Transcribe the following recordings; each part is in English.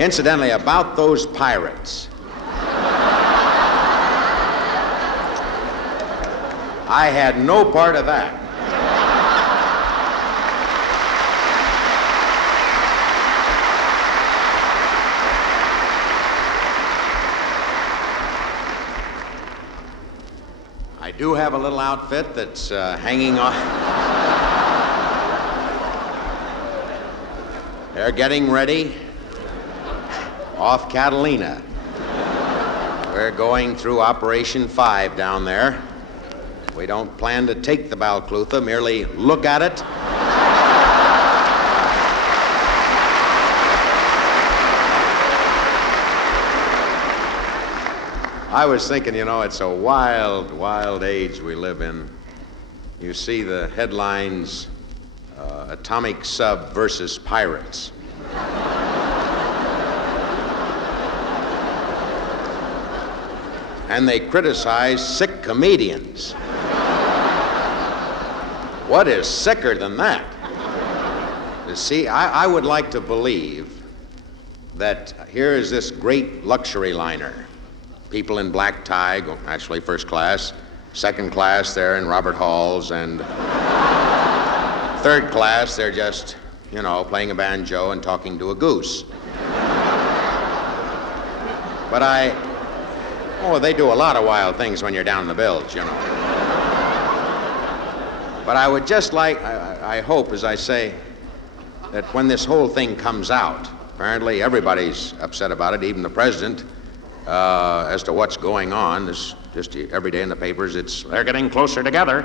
Incidentally, about those pirates. I had no part of that. I do have a little outfit that's hanging off. They're getting ready off Catalina. We're going through Operation 5 down there. We don't plan to take the Balclutha, merely look at it. I was thinking, it's a wild, wild age we live in. You see the headlines, Atomic Sub versus Pirates. And they criticize sick comedians. What is sicker than that? You see, I would like to believe that here is this great luxury liner. People in black tie, actually first class, second class, they're in Robert Halls, and third class, they're just, playing a banjo and talking to a goose. But they do a lot of wild things when you're down in the bilge, But I would just like, I hope, as I say, that when this whole thing comes out, apparently everybody's upset about it, even the president, as to what's going on. This just every day in the papers, they're getting closer together.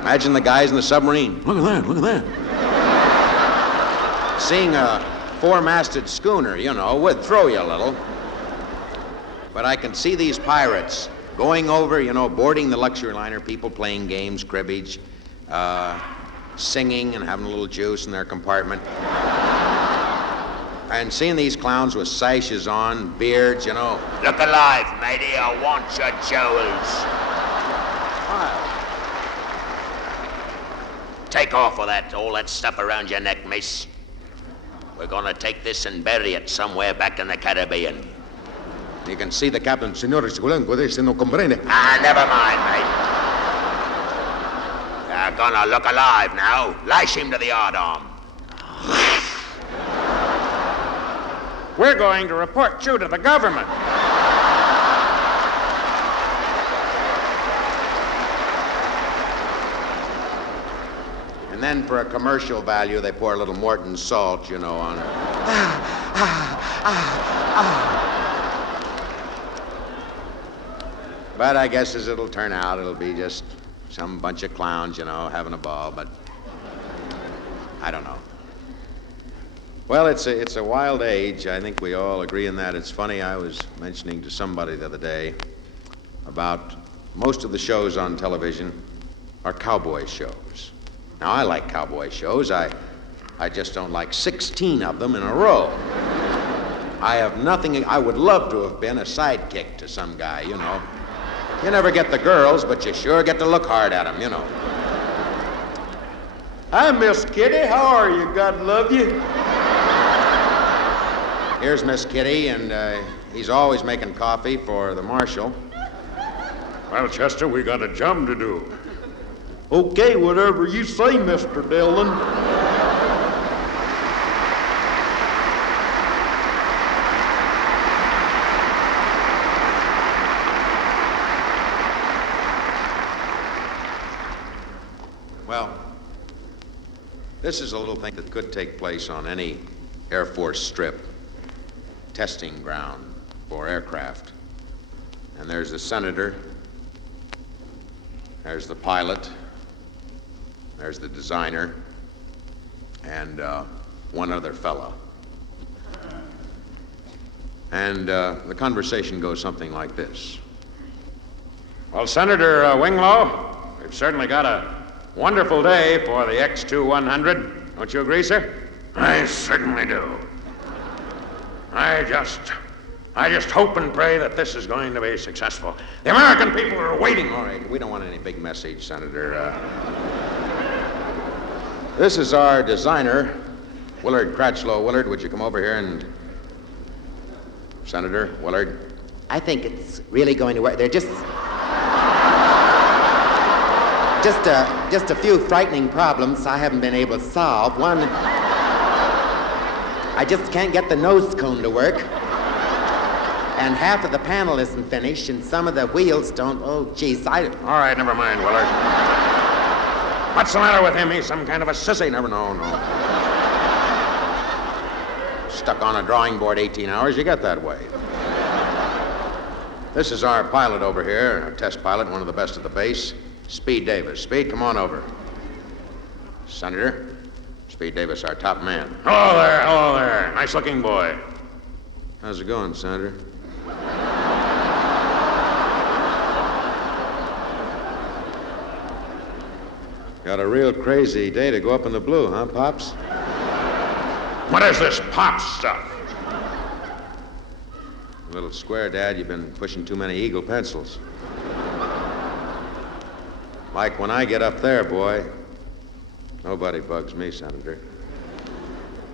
Imagine the guys in the submarine. Look at that. Seeing a four-masted schooner, would throw you a little. But I can see these pirates going over, boarding the luxury liner, people playing games, cribbage, singing and having a little juice in their compartment. And seeing these clowns with sashes on, beards, Look alive, matey, I want your jewels. Take off with all that stuff around your neck, miss. We're gonna take this and bury it somewhere back in the Caribbean. You can see the captain. Señor, no comprende. Never mind, mate. You're gonna look alive now. Lash him to the yardarm. We're going to report you to the government. And then for a commercial value, they pour a little Morton salt, on it. But I guess as it'll turn out, it'll be just some bunch of clowns, having a ball, but I don't know. Well, it's a wild age. I think we all agree in that. It's funny, I was mentioning to somebody the other day about most of the shows on television are cowboy shows. Now, I like cowboy shows. I just don't like 16 of them in a row. I have nothing. I would love to have been a sidekick to some guy, You never get the girls, but you sure get to look hard at them, Hi, Miss Kitty. How are you? God love you. Here's Miss Kitty, and he's always making coffee for the marshal. Well, Chester, we got a job to do. Okay, whatever you say, Mr. Dillon. Well, this is a little thing that could take place on any Air Force strip, testing ground for aircraft. And there's the senator, there's the pilot, there's the designer, and one other fella. And the conversation goes something like this. Well, Senator Winglow, we've certainly got a wonderful day for the X-2-100. Don't you agree, sir? I certainly do. I just hope and pray that this is going to be successful. The American people are waiting. All right, we don't want any big message, Senator. This is our designer, Willard Cratchlow. Willard, would you come over here and Senator Willard? I think it's really going to work. They're just a few frightening problems I haven't been able to solve. One, I just can't get the nose cone to work. And half of the panel isn't finished, and some of the wheels don't. Oh, geez, All right, never mind, Willard. What's the matter with him? He's some kind of a sissy. No. Stuck on a drawing board 18 hours, you get that way. This is our pilot over here, our test pilot, one of the best at the base, Speed Davis. Speed, come on over. Senator, Speed Davis, our top man. Hello there. Nice-looking boy. How's it going, Senator? Got a real crazy day to go up in the blue, huh, Pops? What is this pop stuff? A little square, Dad. You've been pushing too many Eagle pencils. Like when I get up there, boy, nobody bugs me, Senator.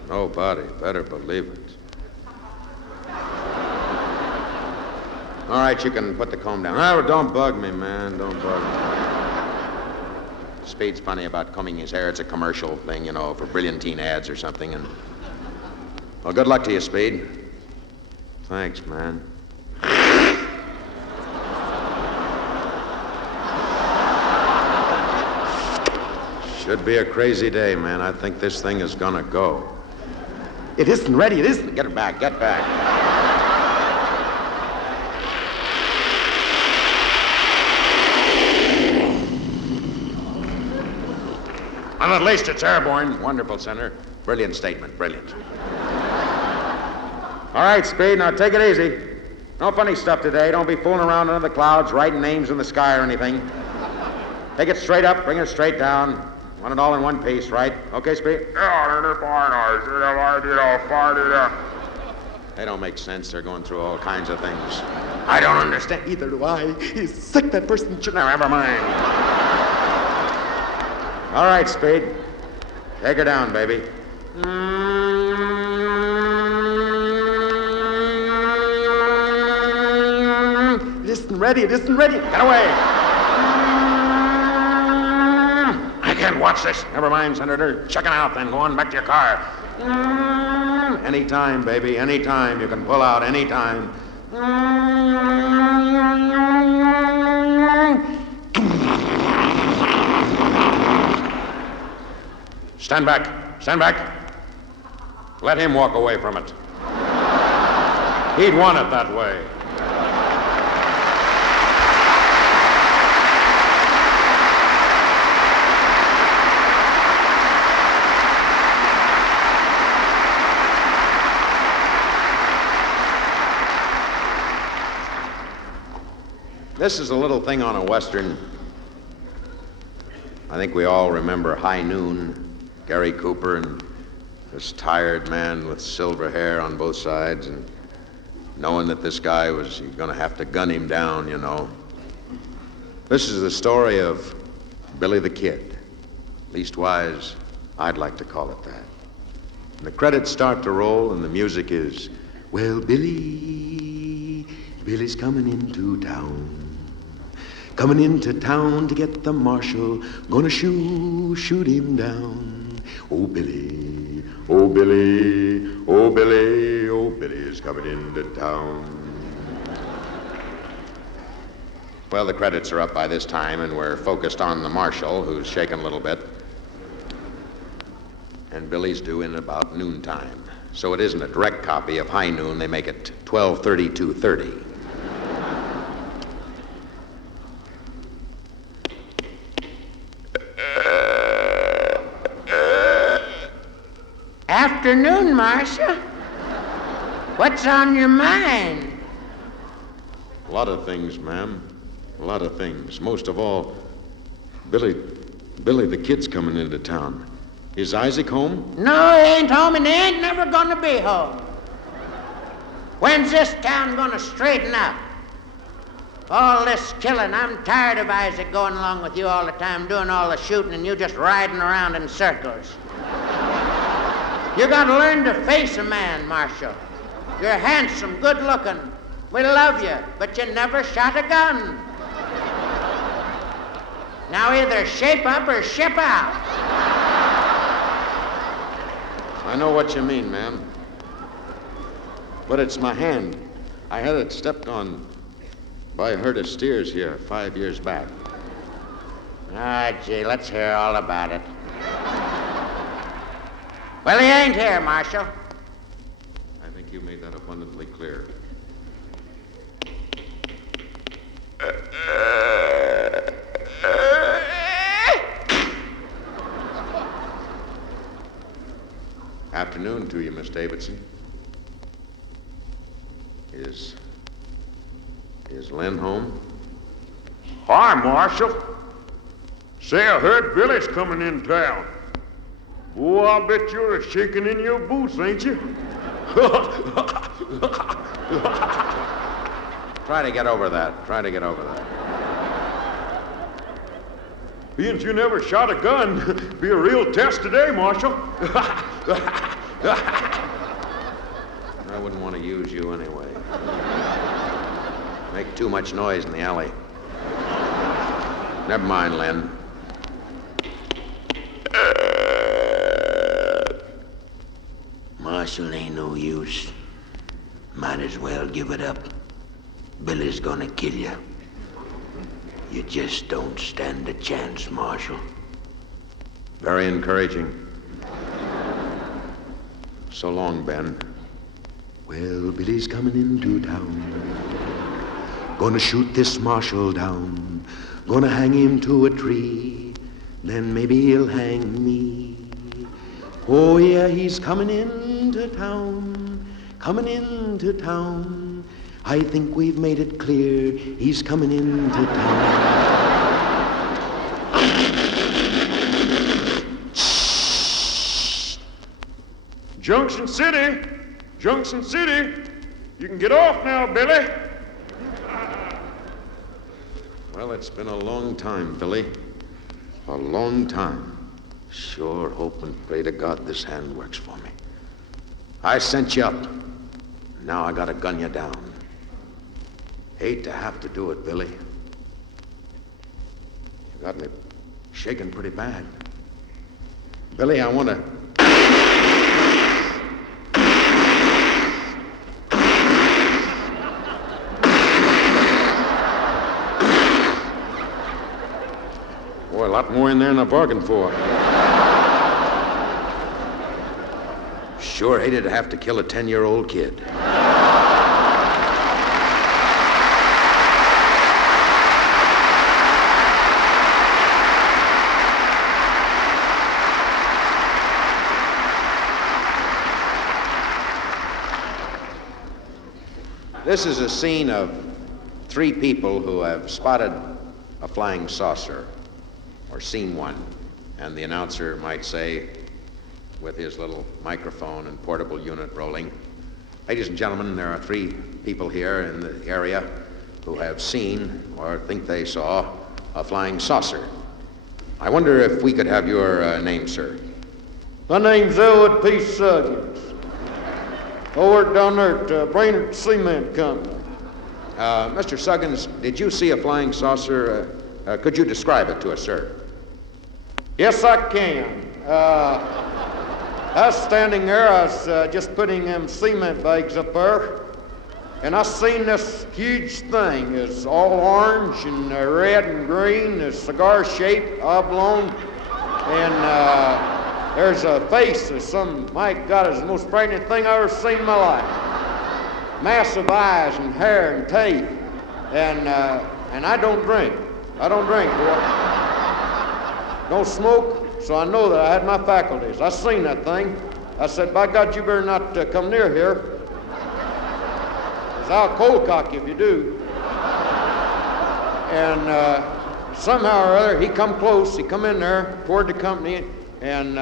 Nobody. Better believe it. All right, you can put the comb down. No, don't bug me, man. Don't bug me. Speed's funny about combing his hair. It's a commercial thing, you know, for Brilliantine ads or something. And well, good luck to you, Speed. Thanks, man. Should be a crazy day, man. I think this thing is gonna go. It isn't ready. It isn't. Get it back. Get back. Well, at least it's airborne. Wonderful, Senator. Brilliant statement. Brilliant. All right, Speed, now take it easy. No funny stuff today. Don't be fooling around under the clouds, writing names in the sky or anything. Take it straight up, bring it straight down. Want it all in one piece, right? Okay, Speed? They don't make sense. They're going through all kinds of things. I don't understand. Either do I. He's sick, that person. Now, never mind. All right, Speed. Take her down, baby. It isn't ready. It isn't ready. Get away. I can't watch this. Never mind, Senator. Checking out, then. Go on back to your car. Anytime, baby. Anytime. You can pull out anytime. Stand back. Stand back. Let him walk away from it. He'd want it that way. This is a little thing on a Western. I think we all remember High Noon, Gary Cooper, and this tired man with silver hair on both sides, and knowing that this guy was going to have to gun him down, you know. This is the story of Billy the Kid. Leastwise, I'd like to call it that. And the credits start to roll, and the music is, well, Billy's coming into town. Coming into town to get the marshal, gonna shoot him down. Oh, Billy, oh, Billy, oh, Billy, oh, Billy's coming into town. Well, the credits are up by this time, and we're focused on the marshal, who's shaking a little bit. And Billy's due in about noontime. So it isn't a direct copy of High Noon. They make it 12:32:30. Afternoon, Marcia. What's on your mind? A lot of things, ma'am. A lot of things. Most of all, Billy the Kid's coming into town. Is Isaac home? No, he ain't home, and he ain't never gonna be home. When's this town gonna straighten up? All this killing, I'm tired of Isaac going along with you all the time, doing all the shooting, and you just riding around in circles. You gotta learn to face a man, Marshal. You're handsome, good looking. We love you, but you never shot a gun. Now either shape up or ship out. I know what you mean, ma'am. But it's my hand. I had it stepped on by a herd of steers here 5 years back. Ah, gee, let's hear all about it. Well, he ain't here, Marshal. I think you made that abundantly clear. Afternoon to you, Miss Davidson. Is Len home? Hi, Marshal. Say, I heard Billy's coming in town. Oh, I bet you're shaking in your boots, ain't you? Try to get over that. Try to get over that. Being you never shot a gun, be a real test today, Marshal. I wouldn't want to use you anyway. Make too much noise in the alley. Never mind, Len. Marshal, ain't no use. Might as well give it up. Billy's gonna kill you. You just don't stand a chance, Marshal. Very encouraging. So long, Ben. Well, Billy's coming into town. Gonna shoot this marshal down. Gonna hang him to a tree. Then maybe he'll hang me. Oh, yeah, he's coming into town. Coming into town. I think we've made it clear he's coming into town. Junction City! Junction City! You can get off now, Billy. Well, it's been a long time, Billy. A long time. Sure hope and pray to God this hand works for me. I sent you up. Now I gotta gun you down. Hate to have to do it, Billy. You got me shaking pretty bad. Billy, I wanna... Boy, a lot more in there than I bargained for. Sure hated to have to kill a 10-year-old kid. This is a scene of 3 people who have spotted a flying saucer, or seen one, and the announcer might say, with his little microphone and portable unit rolling, "Ladies and gentlemen, there are 3 people here in the area who have seen or think they saw a flying saucer. I wonder if we could have your name, sir." My name's Elwood P. Suggins. I work down there at Brainerd Cement Company. Mr. Suggins, did you see a flying saucer? Could you describe it to us, sir? Yes, I can. I was standing there, I was just putting them cement bags up there, and I seen this huge thing. It's all orange and red and green, it's cigar-shaped, oblong, and there's a face of some, my God, it's the most frightening thing I've ever seen in my life. Massive eyes and hair and teeth, and I don't drink. I don't drink, boy. Don't smoke, so I know that I had my faculties. I seen that thing. I said, by God, you better not come near here, 'cause I'll cold cock you if you do. And somehow or other, he come close. He come in there toward the company, and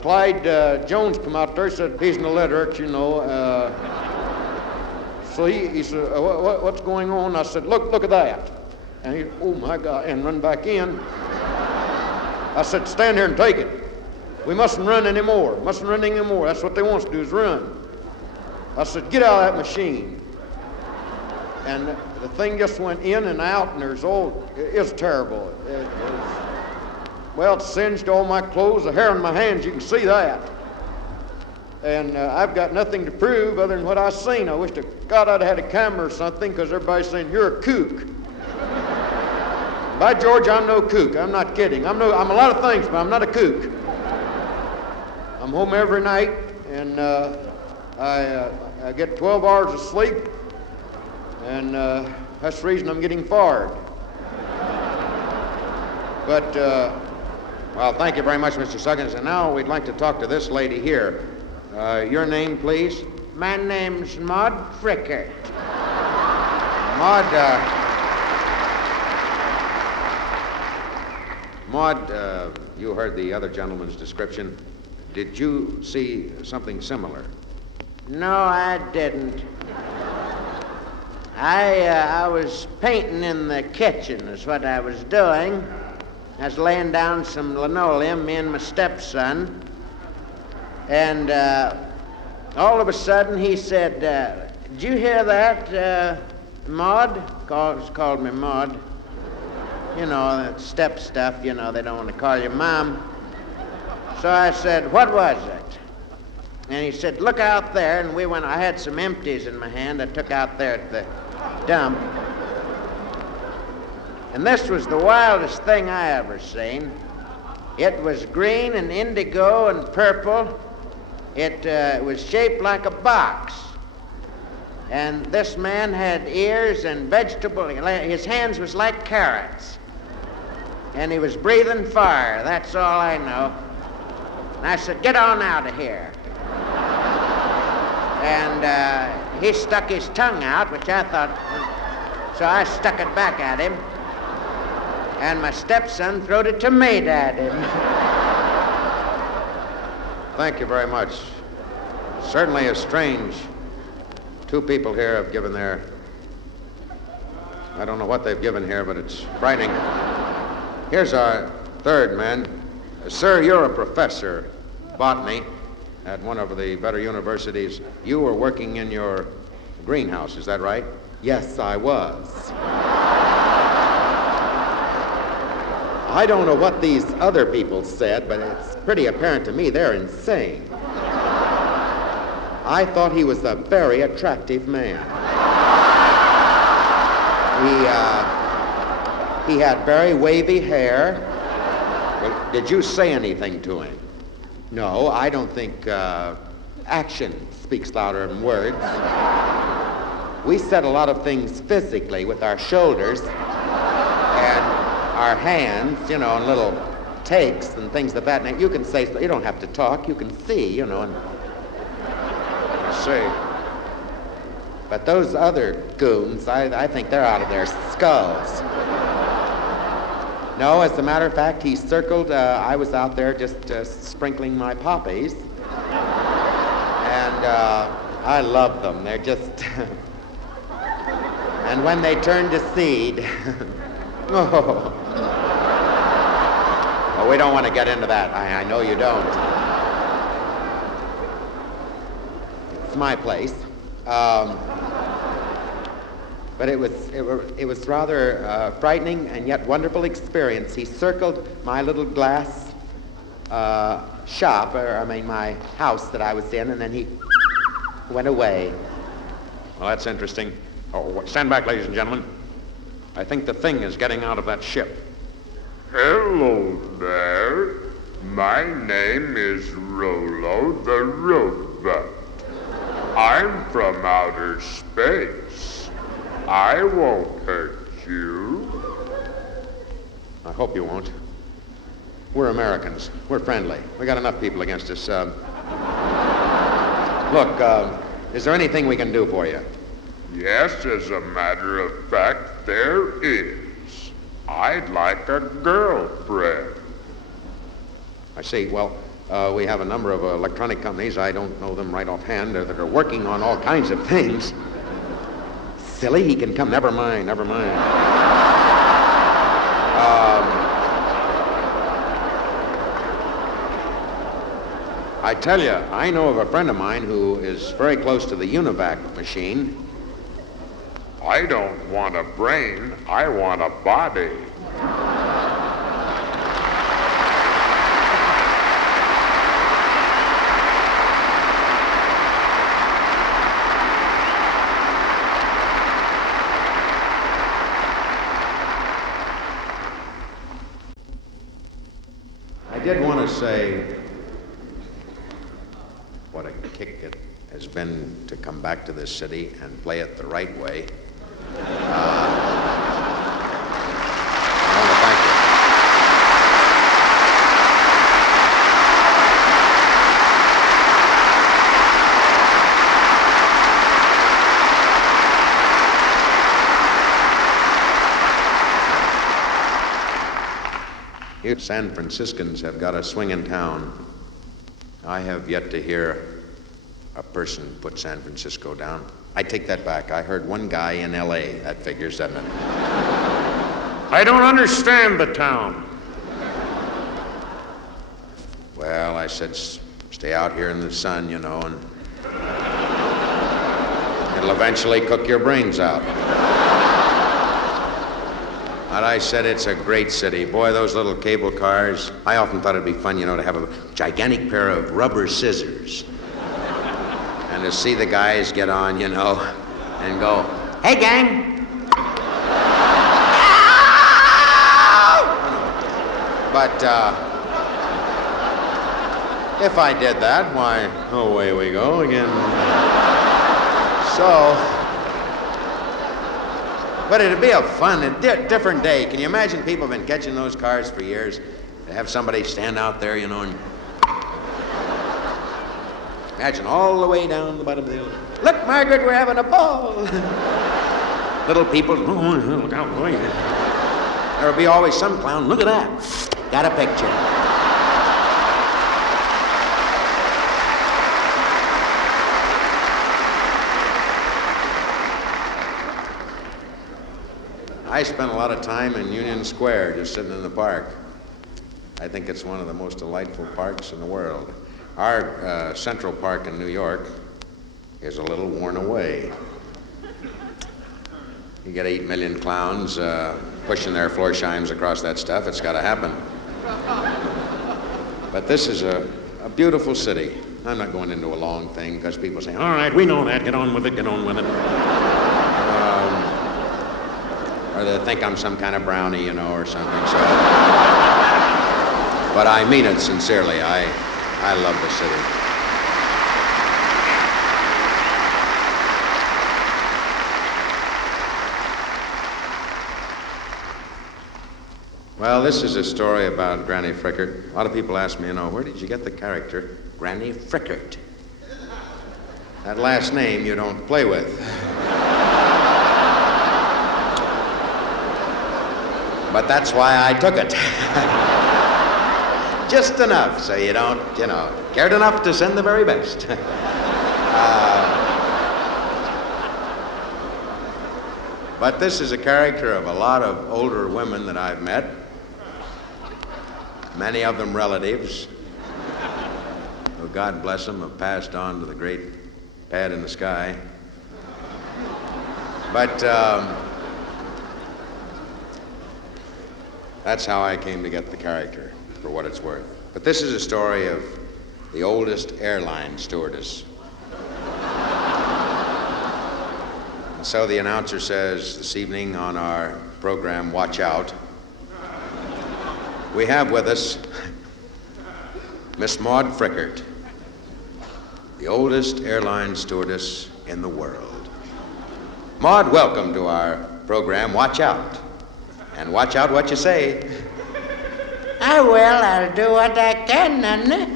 Clyde Jones come out there. He said, he's an illiterate, you know. So he said, what's going on? I said, look at that. And he, oh my God, and run back in. I said, stand here and take it. We mustn't run anymore. Mustn't run anymore. That's what they want us to do, is run. I said, get out of that machine. And the thing just went in and out, and it's terrible. Well, it singed all my clothes, the hair on my hands, you can see that. And I've got nothing to prove other than what I've seen. I wish to God I'd had a camera or something, because everybody's saying, you're a kook. By George, I'm no kook. I'm not kidding. I'm a lot of things, but I'm not a kook. I'm home every night, and I get 12 hours of sleep, and that's the reason I'm getting fired. But, Well, thank you very much, Mr. Suggins. And now we'd like to talk to this lady here. Your name, please? My name's Maud Fricker. Maud, you heard the other gentleman's description. Did you see something similar? No, I didn't. I was painting in the kitchen is what I was doing. I was laying down some linoleum, me and my stepson, and all of a sudden he said, did you hear that, Maud? Called me Maud. You know, that step stuff, you know, they don't want to call you Mom. So I said, what was it? And he said, look out there, and we went, I had some empties in my hand I took out there at the dump. And this was the wildest thing I ever seen. It was green and indigo and purple. It was shaped like a box. And this man had ears and vegetable, his hands was like carrots. And he was breathing fire, that's all I know. And I said, get on out of here. And he stuck his tongue out, which I thought, so I stuck it back at him. And my stepson throwed it tomato at him. Thank you very much. Certainly is strange. Two people here have given I don't know what they've given here, but it's frightening. Here's our third man. Sir, you're a professor, botany, at one of the better universities. You were working in your greenhouse, is that right? Yes, I was. I don't know what these other people said, but it's pretty apparent to me they're insane. I thought he was a very attractive man. He had very wavy hair. Well, did you say anything to him? No, I don't think action speaks louder than words. We said a lot of things physically with our shoulders and our hands, you know, and little takes and things of that nature. You can say, you don't have to talk, you can see, you know. And See. but those other goons, I think they're out of their skulls. No, as a matter of fact, he circled, I was out there just sprinkling my poppies. And I love them. They're just... and when they turn to seed... oh. Well, we don't want to get into that. I know you don't. It's my place. But it was rather frightening and yet wonderful experience. He circled my little glass shop, my house that I was in, and then he went away. Well, that's interesting. Oh, stand back, ladies and gentlemen. I think the thing is getting out of that ship. Hello there. My name is Rollo the Robot. I'm from outer space. I won't hurt you. I hope you won't. We're Americans. We're friendly. We got enough people against us. Look, is there anything we can do for you? Yes, as a matter of fact, there is. I'd like a girlfriend. I see. Well, we have a number of electronic companies. I don't know them right offhand that are working on all kinds of things. Silly, he can come. Never mind. I tell you, I know of a friend of mine who is very close to the Univac machine. I don't want a brain, I want a body. I did want to say what a kick it has been to come back to this city and play it the right way. I want to thank you. You San Franciscans have got a swing in town. I have yet to hear a person put San Francisco down. I take that back. I heard one guy in L.A. That figures, doesn't it? I don't understand the town. Well, I said, stay out here in the sun, you know, and it'll eventually cook your brains out. But I said, it's a great city. Boy, those little cable cars. I often thought it'd be fun, you know, to have a gigantic pair of rubber scissors. And to see the guys get on, you know, and go, hey, gang. But if I did that, why, away we go again. But it'd be a fun, different day. Can you imagine people have been catching those cars for years? To have somebody stand out there, you know, and imagine all the way down the bottom of the hill. Look, Margaret, we're having a ball. Little people, look out, boy. There'll be always some clown, look at that. Got a picture. I spent a lot of time in Union Square, just sitting in the park. I think it's one of the most delightful parks in the world. Our Central Park in New York is a little worn away. You get 8 million clowns pushing their Florshimes across that stuff. It's got to happen. But this is a beautiful city. I'm not going into a long thing because people say, all right, we know that. Get on with it, get on with it. Or they think I'm some kind of brownie, you know, or something. So, but I mean it sincerely. I love the city. Well, this is a story about Granny Frickert. A lot of people ask me, you know, where did you get the character Granny Frickert? That last name you don't play with. But that's why I took it. Just enough, so you don't, you know, cared enough to send the very best. But this is a character of a lot of older women that I've met. Many of them relatives, who, God bless them, have passed on to the great pad in the sky. But that's how I came to get the character, for what it's worth. But this is a story of the oldest airline stewardess. And so the announcer says this evening on our program, Watch Out, we have with us Miss Maud Frickert, the oldest airline stewardess in the world. Maud, welcome to our program, Watch Out. And watch out what you say. I will. I'll do what I can, Nana.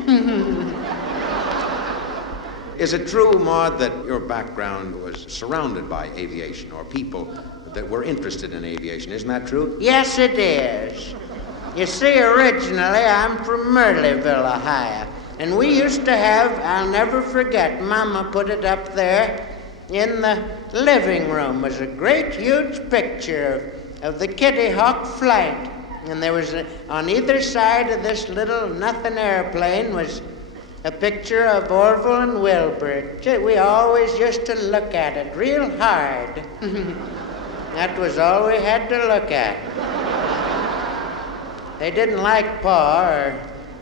Is it true, Maud, that your background was surrounded by aviation or people that were interested in aviation? Isn't that true? Yes, it is. You see, originally, I'm from Myrtleville, Ohio. And we used to have, I'll never forget, Mama put it up there in the living room, was a great, huge picture of the Kitty Hawk flight. And there was, on either side of this little nothing airplane was a picture of Orville and Wilbur. Gee, we always used to look at it real hard. That was all we had to look at. They didn't like Pa or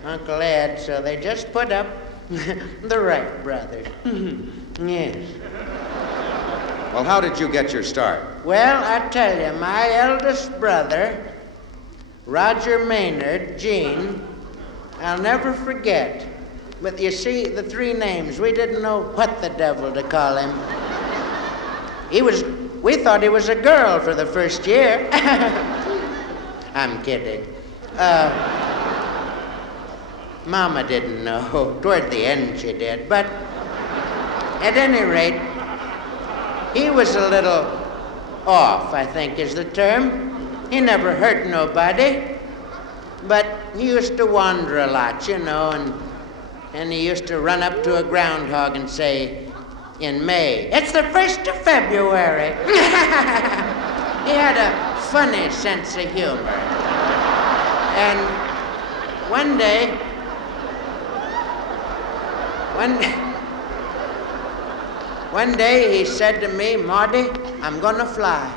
Uncle Ed, so they just put up the Wright brothers. Yes. Well, how did you get your start? Well, I tell you, my eldest brother, Roger Maynard, Gene, I'll never forget. But you see, the three names, we didn't know what the devil to call him. We thought he was a girl for the first year. I'm kidding. Mama didn't know. Toward the end she did. But at any rate, he was a little off, I think is the term. He never hurt nobody. But he used to wander a lot, you know, and he used to run up to a groundhog and say, in May, "It's the 1st of February." He had a funny sense of humor. And one day he said to me, "Maudie, I'm gonna fly.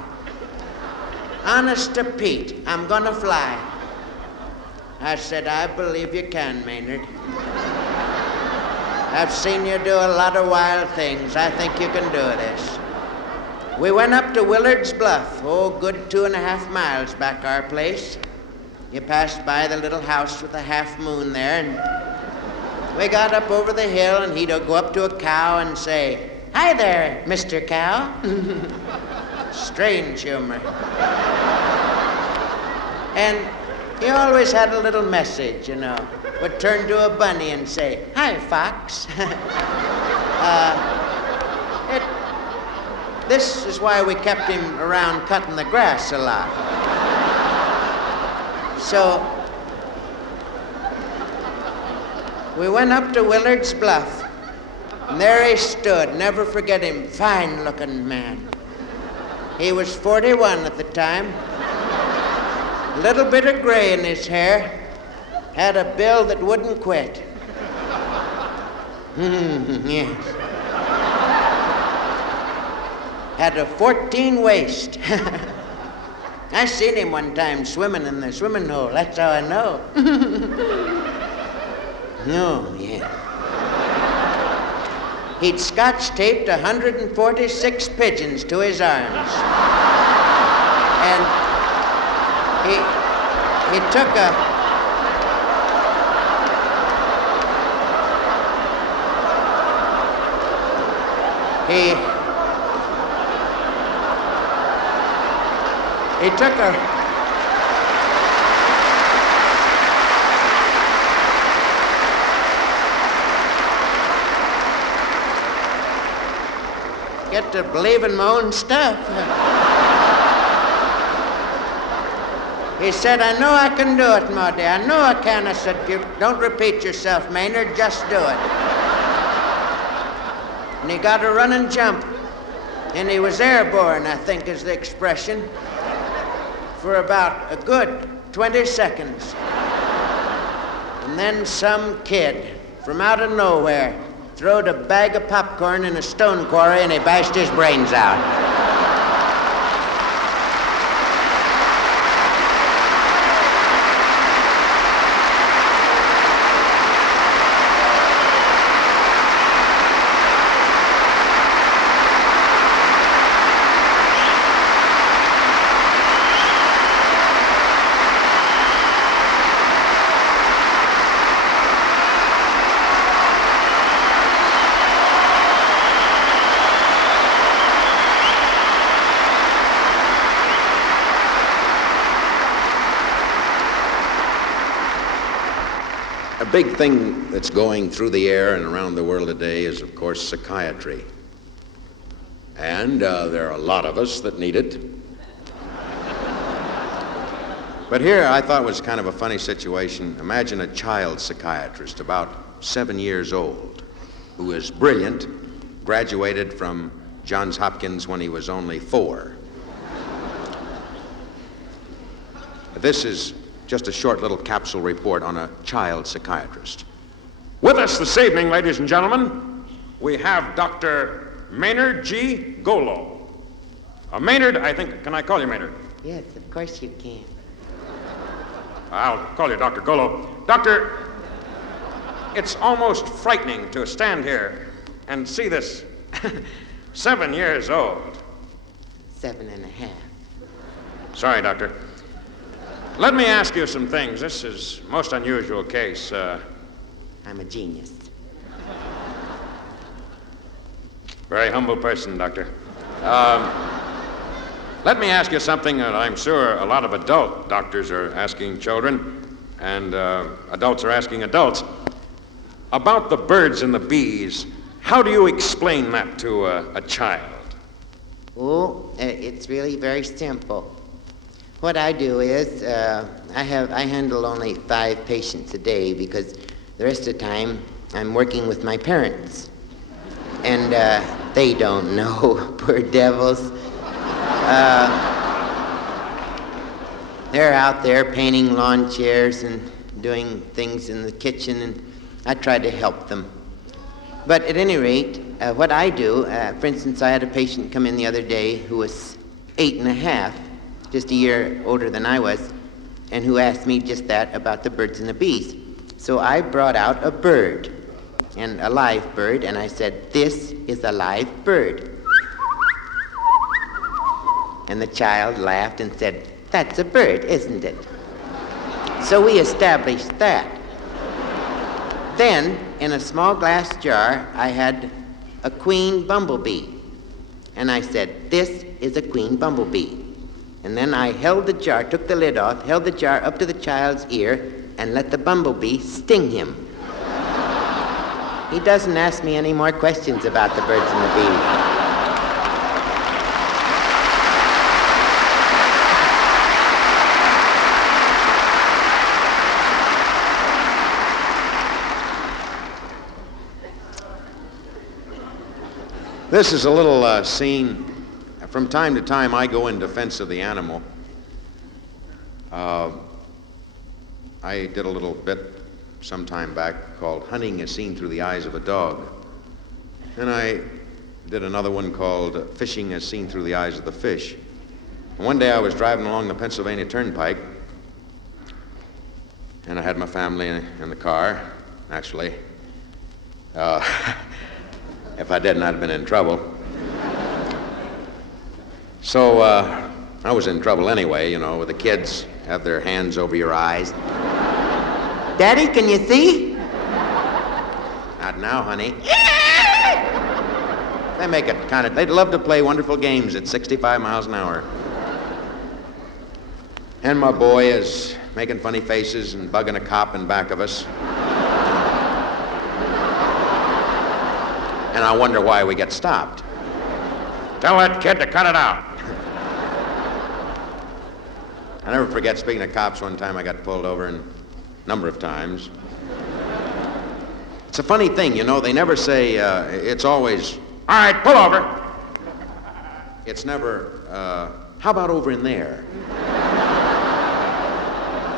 Honest to Pete, I'm gonna fly." I said, "I believe you can, Maynard. I've seen you do a lot of wild things. I think you can do this." We went up to Willard's Bluff, good 2.5 miles back our place. You passed by the little house with the half moon there, and we got up over the hill, and he'd go up to a cow and say, "Hi there, Mr. Cow." Strange humor. And he always had a little message, you know. Would turn to a bunny and say, "Hi, Fox." This is why we kept him around cutting the grass a lot. So we went up to Willard's Bluff, and there he stood. Never forget him, fine-looking man. He was 41 at the time. A little bit of gray in his hair. Had a bill that wouldn't quit. Yes. Had a 14 waist. I seen him one time swimming in the swimming hole. That's how I know. No, yeah. He'd scotch taped 146 pigeons to his arms. And he took He took a... Get to believe in my own stuff. He said, "I know I can do it, Maudie. I know I can." I said, "Don't repeat yourself, Maynard. Just do it." And he got a run and jump. And he was airborne, I think is the expression, for about a good 20 seconds. And then some kid from out of nowhere throwed a bag of popcorn in a stone quarry and he bashed his brains out. A big thing that's going through the air and around the world today is, of course, psychiatry. And there are a lot of us that need it. But here I thought was kind of a funny situation. Imagine a child psychiatrist about 7 years old who is brilliant, graduated from Johns Hopkins when he was only 4. This is just a short little capsule report on a child psychiatrist. With us this evening, ladies and gentlemen, we have Dr. Maynard G. Golo. Maynard, can I call you Maynard? Yes, of course you can. I'll call you Dr. Golo. Doctor, it's almost frightening to stand here and see this 7 years old. 7.5. Sorry, Doctor. Let me ask you some things. This is a most unusual case. I'm a genius. Very humble person, Doctor. Let me ask you something that I'm sure a lot of adult doctors are asking children, and adults are asking adults. About the birds and the bees, how do you explain that to a child? Oh, it's really very simple. What I do is I handle only 5 patients a day because the rest of the time I'm working with my parents. And they don't know, poor devils. They're out there painting lawn chairs and doing things in the kitchen, and I try to help them. But at any rate, what I do, for instance, I had a patient come in the other day who was 8.5, just a year older than I was, and who asked me just that about the birds and the bees. So I brought out a bird, and a live bird, and I said, "This is a live bird." And the child laughed and said, "That's a bird, isn't it?" So we established that. Then, in a small glass jar, I had a queen bumblebee. And I said, "This is a queen bumblebee." And then I held the jar, took the lid off, held the jar up to the child's ear, and let the bumblebee sting him. He doesn't ask me any more questions about the birds and the bees. This is a little scene. From time to time, I go in defense of the animal. I did a little bit some time back called Hunting is Seen Through the Eyes of a Dog. And I did another one called Fishing is Seen Through the Eyes of the Fish. And one day I was driving along the Pennsylvania Turnpike, and I had my family in the car, actually. If I didn't, I'd have been in trouble. So I was in trouble anyway, you know, with the kids have their hands over your eyes. Daddy, can you see? Not now, honey. They make it they'd love to play wonderful games at 65 miles an hour. And my boy is making funny faces and bugging a cop in back of us. And I wonder why we get stopped. Tell that kid to cut it out. I never forget, speaking of cops, one time I got pulled over, and a number of times. It's a funny thing, you know, they never say, it's always, "All right, pull over." it's never, how about over in there?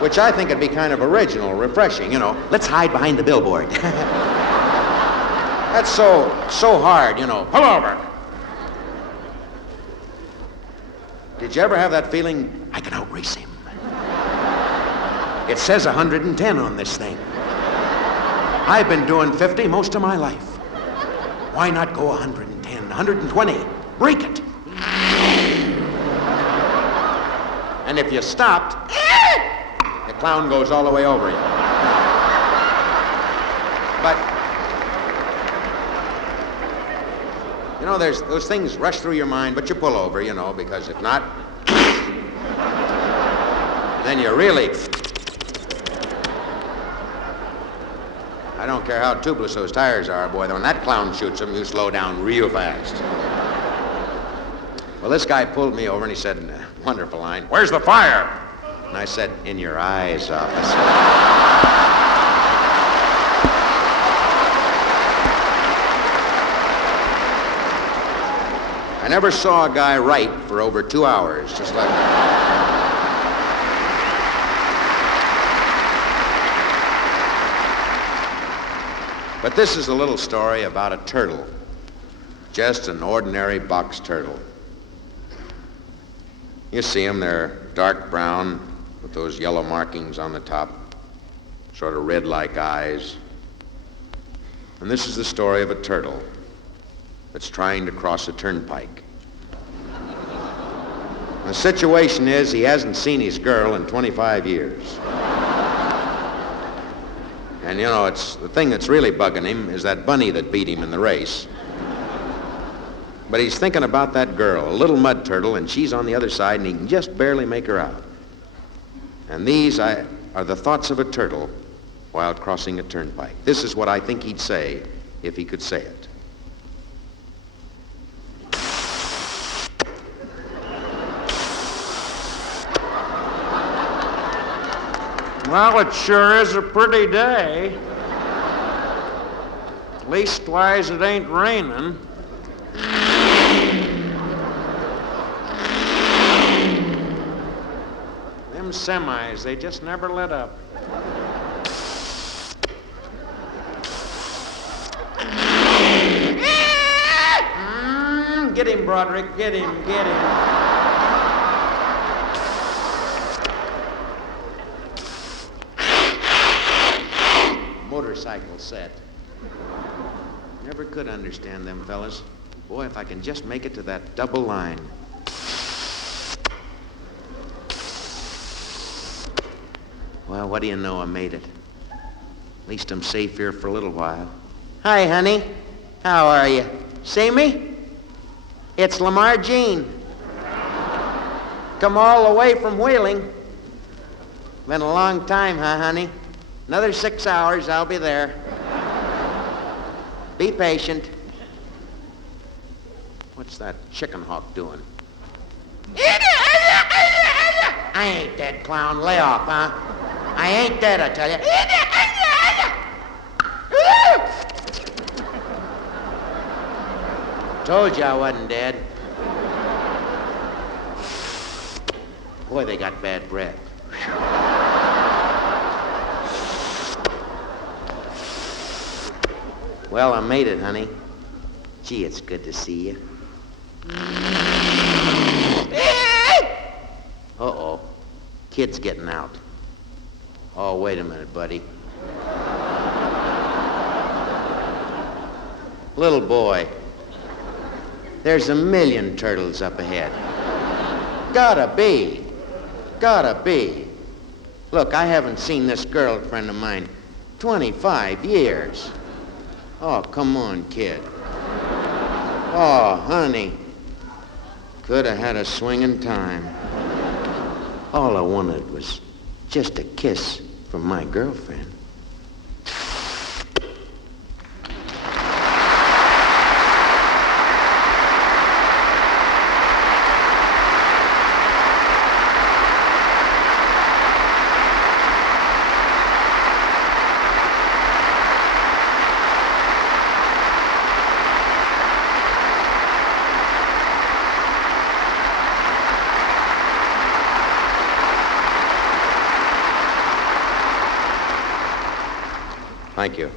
Which I think would be kind of original, refreshing, you know, let's hide behind the billboard. That's so hard, you know. Pull over. Did you ever have that feeling, I can outrace him? It says 110 on this thing. I've been doing 50 most of my life. Why not go 110, 120? Break it. And if you stopped, the clown goes all the way over you. But, you know, those things rush through your mind, but you pull over, you know, because if not, then you really... I don't care how tubeless those tires are, boy. When that clown shoots them, you slow down real fast. Well, this guy pulled me over and he said, wonderful line, "Where's the fire?" And I said, "In your eyes, officer." I never saw a guy write for over 2 hours, just like that. But this is a little story about a turtle. Just an ordinary box turtle. You see them, they're dark brown with those yellow markings on the top, sort of red like eyes. And this is the story of a turtle that's trying to cross a turnpike. The situation is he hasn't seen his girl in 25 years. And you know, it's the thing that's really bugging him is that bunny that beat him in the race. But he's thinking about that girl, a little mud turtle, and she's on the other side, and he can just barely make her out. And these are the thoughts of a turtle while crossing a turnpike. This is what I think he'd say if he could say it. Well, it sure is a pretty day. Leastwise, it ain't raining. Them semis, they just never let up. Get him, Broderick, get him, get him. Motorcycle set. Never could understand them fellas. Boy, if I can just make it to that double line. Well, what do you know? I made it. At least I'm safe here for a little while. Hi, honey. How are you? See me? It's Lamar Jean. Come all the way from Wheeling. Been a long time, huh, honey? Another 6 hours, I'll be there. Be patient. What's that chicken hawk doing? I ain't dead, clown. Lay off, huh? I ain't dead, I tell you. Told you I wasn't dead. Boy, they got bad breath. Well, I made it, honey. Gee, it's good to see you. Uh-oh. Kid's getting out. Oh, wait a minute, buddy. Little boy, there's a million turtles up ahead. Gotta be. Gotta be. Look, I haven't seen this girlfriend of mine 25 years. Oh, come on, kid. Oh, honey. Could have had a swinging time. All I wanted was just a kiss from my girlfriend. Thank you.